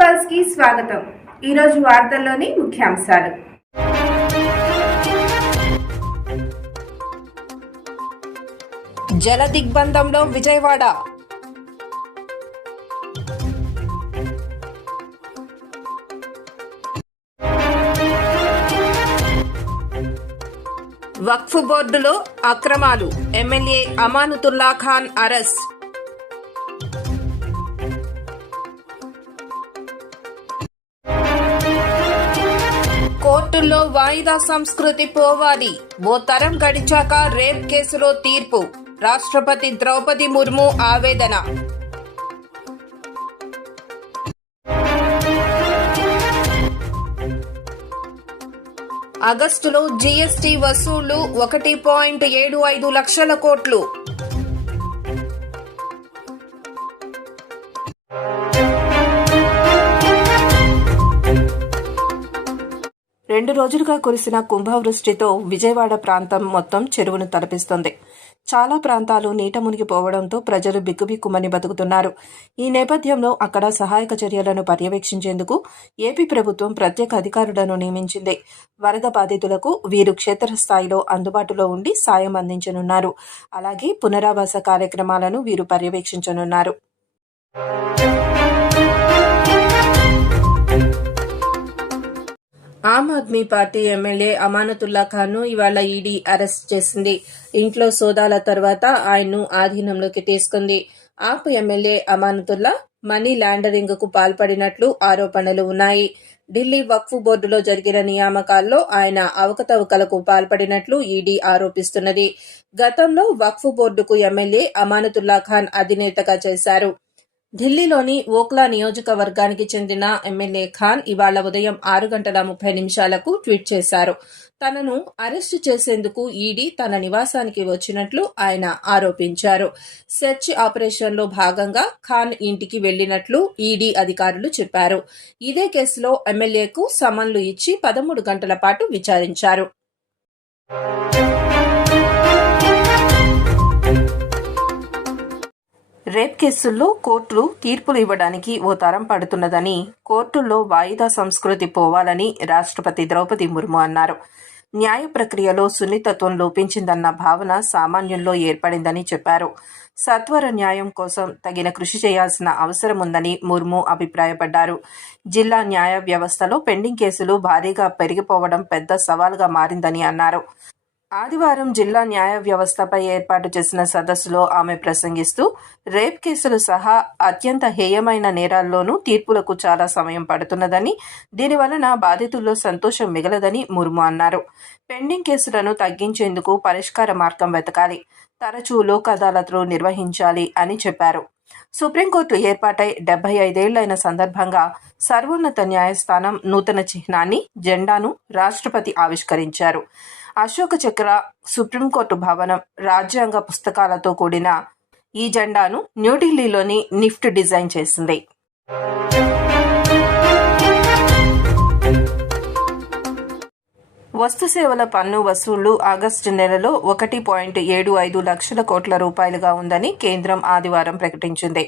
పల్స్కి స్వాగతం. ఈరోజు వార్తల్లోని ముఖ్యాంశాలు. జల దిగ్బంధంలో విజయవాడ. వక్ఫ్ బోర్డులో అక్రమాలు. MLA Amanatullah Khan arrest. కోర్టుల్లో వాయిదా సంస్కృతి పోవాలి. ఓ తరం గడిచాక రేప్ కేసులో తీర్పు. రాష్ట్రపతి ద్రౌపది ముర్ము ఆవేదన. ఆగస్టులో జీఎస్టీ వసూళ్ళు ఒకటి పాయింట్ ఏడు ఐదు లక్షల కోట్లు. రెండు రోజులుగా కురిసిన కుంభవృష్టితో విజయవాడ ప్రాంతం మొత్తం చెరువును తలపిస్తోంది. చాలా ప్రాంతాలు నీట మునిగిపోవడంతో ప్రజలు బిక్కుబిక్కుమని బతుకుతున్నారు. ఈ నేపథ్యంలో అక్కడ సహాయక చర్యలను పర్యవేక్షించేందుకు ఏపీ ప్రభుత్వం ప్రత్యేక అధికారులను నియమించింది. వరద బాధితులకు వీరు క్షేత్రస్థాయిలో అందుబాటులో ఉండి సాయం అందించనున్నారు. అలాగే పునరావాస కార్యక్రమాలను వీరు పర్యవేక్షించనున్నారు. ఆమ్ ఆద్మీ పార్టీ ఎమ్మెల్యే అమానతుల్లా ఖాన్ను ఇవాళ ఈడీ అరెస్ట్ చేసింది. ఇంట్లో సోదాల తర్వాత ఆయన్ను ఆధీనంలోకి తీసుకుంది. ఆప్ ఎమ్మెల్యే అమానతుల్లా మనీ ల్యాండరింగ్కు పాల్పడినట్లు ఆరోపణలు ఉన్నాయి. ఢిల్లీ వక్ఫ్ బోర్డులో జరిగిన నియామకాల్లో ఆయన అవకతవకలకు పాల్పడినట్లు ఈడీ ఆరోపిస్తున్నది. గతంలో వక్ఫ్ బోర్డుకు ఎమ్మెల్యే అమానతుల్లా ఖాన్ అధినేతగా చేశారు. ఢిల్లీలోని ఓక్లా నియోజకవర్గానికి చెందిన ఎమ్మెల్యే ఖాన్ ఇవాళ ఉదయం ఆరు గంటల ముప్పై నిమిషాలకు ట్వీట్ చేశారు. తనను అరెస్టు చేసేందుకు ఈడీ తన నివాసానికి వచ్చినట్లు ఆయన ఆరోపించారు. సెర్చ్ ఆపరేషన్లో భాగంగా ఖాన్ ఇంటికి వెళ్ళినట్లు ఈడీ అధికారులు చెప్పారు. ఇదే కేసులో ఎమ్మెల్యేకు సమన్లు ఇచ్చి పదమూడు గంటల పాటు విచారించారు. రేప్ కేసుల్లో కోర్టులు తీర్పులు ఇవ్వడానికి ఓ తరం పడుతున్నదని కోర్టుల్లో వాయిదా సంస్కృతి పోవాలని రాష్ట్రపతి ద్రౌపది ముర్ము అన్నారు. న్యాయ ప్రక్రియలో సున్నితత్వం లోపించిందన్న భావన సామాన్యుల్లో ఏర్పడిందని చెప్పారు. సత్వర న్యాయం కోసం తగిన కృషి చేయాల్సిన అవసరం ఉందని ముర్ము అభిప్రాయపడ్డారు. జిల్లా న్యాయ వ్యవస్థలో పెండింగ్ కేసులు భారీగా పెరిగిపోవడం పెద్ద సవాలుగా మారిందని అన్నారు. ఆదివారం జిల్లా న్యాయ వ్యవస్థపై ఏర్పాటు చేసిన సదస్సులో ఆమె ప్రసంగిస్తూ రేప్ కేసులు సహా అత్యంత హేయమైన నేరాల్లోనూ తీర్పులకు చాలా సమయం పడుతున్నదని దీనివలన బాధితుల్లో సంతోషం మిగలదని ముర్ము అన్నారు. పెండింగ్ కేసులను తగ్గించేందుకు పరిష్కార మార్గం వెతకాలి తరచూ లోక్ అదాలత్లు నిర్వహించాలి అని చెప్పారు. సుప్రీంకోర్టు ఏర్పాటై డెబ్బై ఐదేళ్ళైన సందర్భంగా సర్వోన్నత న్యాయస్థానం నూతన చిహ్నాన్ని జెండాను రాష్ట్రపతి ఆవిష్కరించారు. అశోక చక్ర సుప్రీంకోర్టు భవనం రాజ్యాంగ పుస్తకాలతో కూడిన ఈ జెండాను న్యూఢిల్లీలోని నిఫ్ట్ డిజైన్ చేసింది. వస్తు సేవల పన్ను వసూళ్ళు ఆగస్టు నెలలో ఒకటి పాయింట్ ఏడు ఐదు లక్షల కోట్ల రూపాయలుగా ఉందని కేంద్రం ఆదివారం ప్రకటించింది.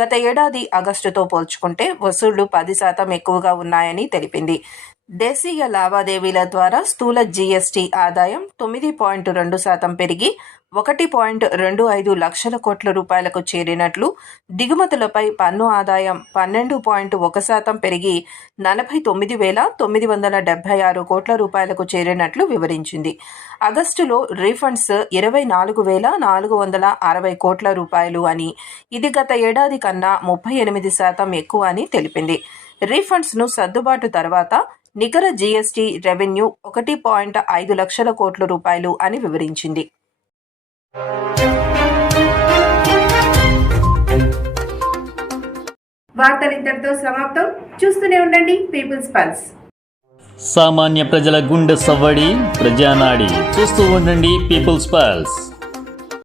గత ఏడాది ఆగస్టుతో పోల్చుకుంటే వసూళ్ళు పది శాతం ఎక్కువగా ఉన్నాయని తెలిపింది. దేశీయ లావాదేవీల ద్వారా స్థూల జీఎస్టీ ఆదాయం తొమ్మిది పాయింట్ రెండు శాతం పెరిగి ఒకటి పాయింట్ రెండు ఐదు లక్షల కోట్ల రూపాయలకు చేరినట్లు దిగుమతులపై పన్ను ఆదాయం పన్నెండు పాయింట్ ఒక శాతం పెరిగి నలభై తొమ్మిది వేల తొమ్మిది వందల డెబ్బై ఆరు కోట్ల రూపాయలకు చేరినట్లు వివరించింది. ఆగస్టులో రీఫండ్స్ ఇరవై నాలుగు వేల నాలుగు వందల అరవై కోట్ల రూపాయలు అని ఇది గత ఏడాది కన్నా ముప్పై ఎనిమిది శాతం ఎక్కువ అని తెలిపింది. రీఫండ్స్ను సర్దుబాటు తర్వాత నికర జీఎస్టీ రెవెన్యూ ఒకటి పాయింట్ ఐదు లక్షల కోట్ల రూపాయలు అని వివరించింది. వార్తలు ఇంతటితో సమాప్తం. చూస్తూనే ఉండండి పీపుల్స్ పల్స్. సామాన్య ప్రజల గుండె సవ్వడి ప్రజానాడి. చూస్తూ ఉండండి పీపుల్స్ పల్స్.